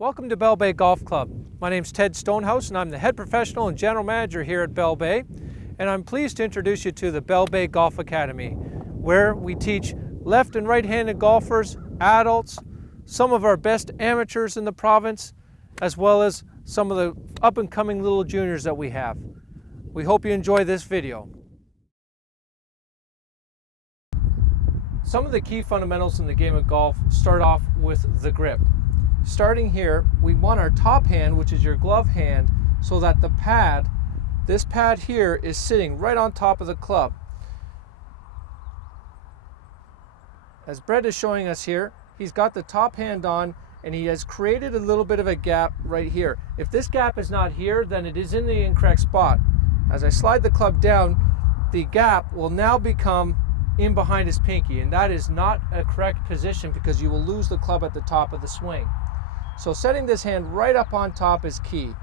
Welcome to Bell Bay Golf Club. My name is Ted Stonehouse and I'm the head professional and general manager here at Bell Bay. And I'm pleased to introduce you to the Bell Bay Golf Academy, where we teach left and right-handed golfers, adults, some of our best amateurs in the province, as well as some of the up-and-coming little juniors that we have. We hope you enjoy this video. Some of the key fundamentals in the game of golf start off with the grip. Starting here, we want our top hand, which is your glove hand, so that the pad, this pad here, is sitting right on top of the club. As Brett is showing us here, he's got the top hand on and he has created a little bit of a gap right here. If this gap is not here, then it is in the incorrect spot. As I slide the club down, the gap will now become in behind his pinky, and that is not a correct position because you will lose the club at the top of the swing. So setting this hand right up on top is key. You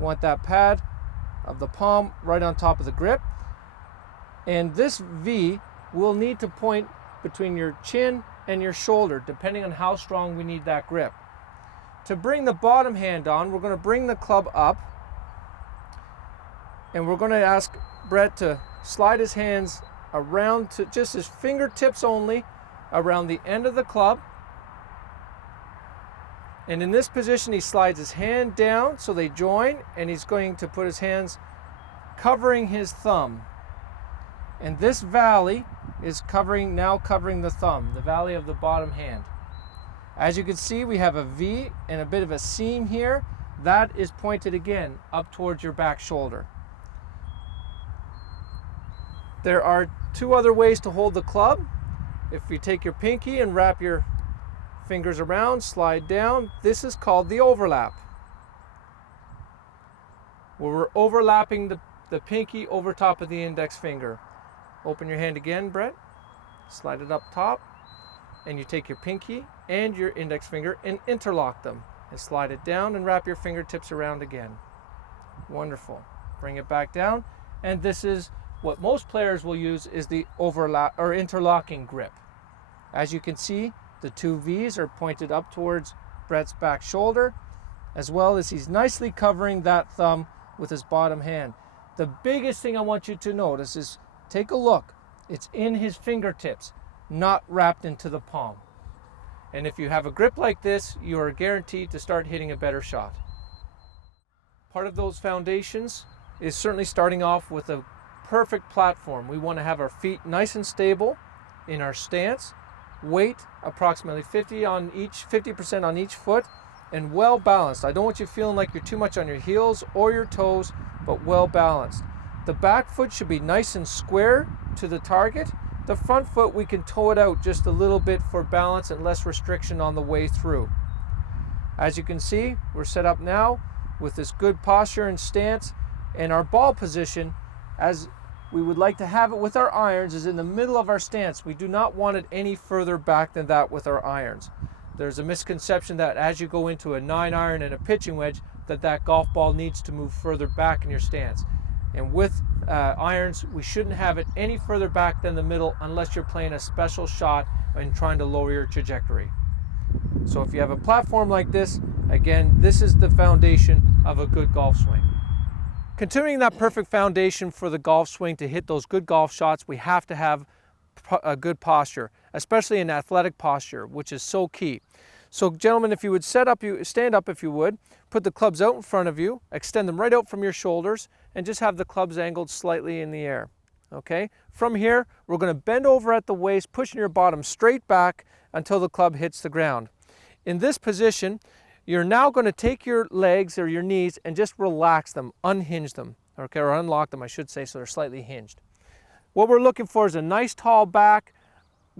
want that pad of the palm right on top of the grip. And this V will need to point between your chin and your shoulder, depending on how strong we need that grip. To bring the bottom hand on, we're going to bring the club up. And we're going to ask Brett to slide his hands around to just his fingertips only around the end of the club. And in this position, he slides his hand down so they join, and he's going to put his hands covering his thumb. And this valley is now covering the thumb, the valley of the bottom hand. As you can see, we have a V and a bit of a seam here. That is pointed again up towards your back shoulder. There are two other ways to hold the club. If you take your pinky and wrap your fingers around, slide down, this is called the overlap, where we're overlapping the pinky over top of the index finger. Open your hand again, Brett, slide it up top, and you take your pinky and your index finger and interlock them, and slide it down and wrap your fingertips around again. Wonderful. Bring it back down, and this is what most players will use, is the overlap or interlocking grip. As you can see, the two V's are pointed up towards Brett's back shoulder, as well as he's nicely covering that thumb with his bottom hand. The biggest thing I want you to notice is, take a look, it's in his fingertips, not wrapped into the palm. And if you have a grip like this, you are guaranteed to start hitting a better shot. Part of those foundations is certainly starting off with a perfect platform. We want to have our feet nice and stable in our stance, weight approximately 50% on each foot, and well balanced. I don't want you feeling like you're too much on your heels or your toes, but well balanced. The back foot should be nice and square to the target. The front foot, we can toe it out just a little bit for balance and less restriction on the way through. As you can see, we're set up now with this good posture and stance, and our ball position, as we would like to have it with our irons, is in the middle of our stance. We do not want it any further back than that with our irons. There's a misconception that as you go into a 9-iron and a pitching wedge, that golf ball needs to move further back in your stance. And with irons, we shouldn't have it any further back than the middle unless you're playing a special shot and trying to lower your trajectory. So if you have a platform like this, again, this is the foundation of a good golf swing. Continuing that perfect foundation for the golf swing to hit those good golf shots, we have to have a good posture, especially an athletic posture, which is so key. So gentlemen, if you would stand up if you would, put the clubs out in front of you, extend them right out from your shoulders, and just have the clubs angled slightly in the air. Okay? From here, we're going to bend over at the waist, pushing your bottom straight back until the club hits the ground. In this position, you're now going to take your legs or your knees and just relax them, unhinge them, okay, or unlock them, I should say, so they're slightly hinged. What we're looking for is a nice tall back,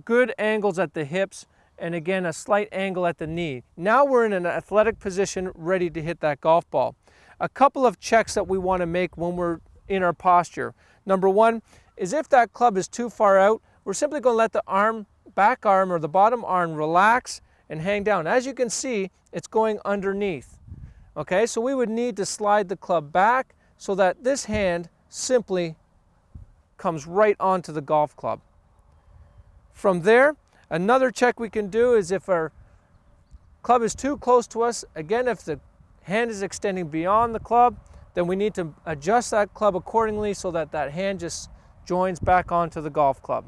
good angles at the hips, and again, a slight angle at the knee. Now we're in an athletic position, ready to hit that golf ball. A couple of checks that we want to make when we're in our posture. Number one is, if that club is too far out, we're simply going to let the back arm or the bottom arm relax and hang down. As you can see, it's going underneath. Okay, so we would need to slide the club back so that this hand simply comes right onto the golf club. From there, another check we can do is if our club is too close to us, again, if the hand is extending beyond the club, then we need to adjust that club accordingly so that that hand just joins back onto the golf club.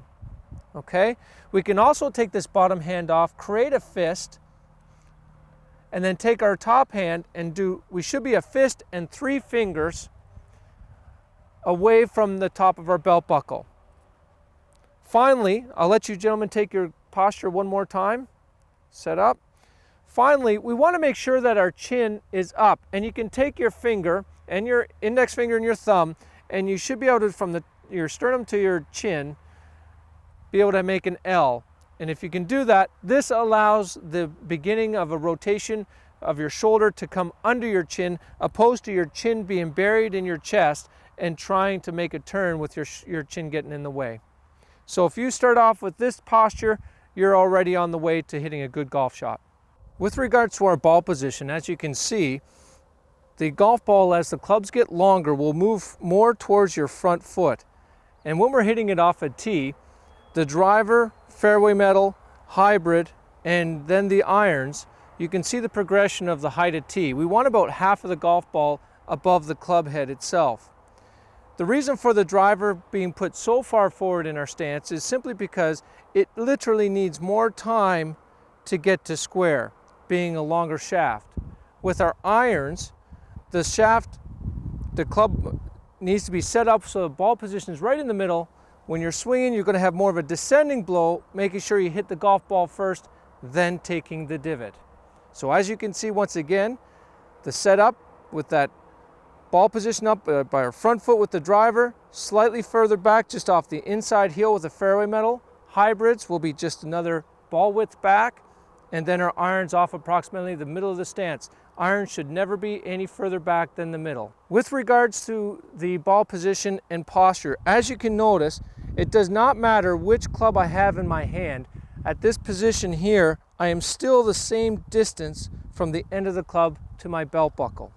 Okay? We can also take this bottom hand off, create a fist, and then take our top hand and we should be a fist and 3 fingers away from the top of our belt buckle. Finally, I'll let you gentlemen take your posture one more time. Set up. Finally, we want to make sure that our chin is up, and you can take your finger and your index finger and your thumb, and you should be able to, from your sternum to your chin, be able to make an L. And if you can do that, this allows the beginning of a rotation of your shoulder to come under your chin, opposed to your chin being buried in your chest and trying to make a turn with your chin getting in the way. So if you start off with this posture, you're already on the way to hitting a good golf shot. With regards to our ball position, as you can see, the golf ball, as the clubs get longer, will move more towards your front foot. And when we're hitting it off a tee, the driver, fairway metal, hybrid, and then the irons, you can see the progression of the height of tee. We want about half of the golf ball above the club head itself. The reason for the driver being put so far forward in our stance is simply because it literally needs more time to get to square, being a longer shaft. With our irons, the shaft, the club needs to be set up so the ball position is right in the middle. When you're swinging, you're going to have more of a descending blow, making sure you hit the golf ball first, then taking the divot. So as you can see, once again, the setup with that ball position up by our front foot with the driver, slightly further back just off the inside heel with the fairway metal. Hybrids will be just another ball width back, and then our irons off approximately the middle of the stance. Irons should never be any further back than the middle. With regards to the ball position and posture, as you can notice, it does not matter which club I have in my hand. At this position here, I am still the same distance from the end of the club to my belt buckle.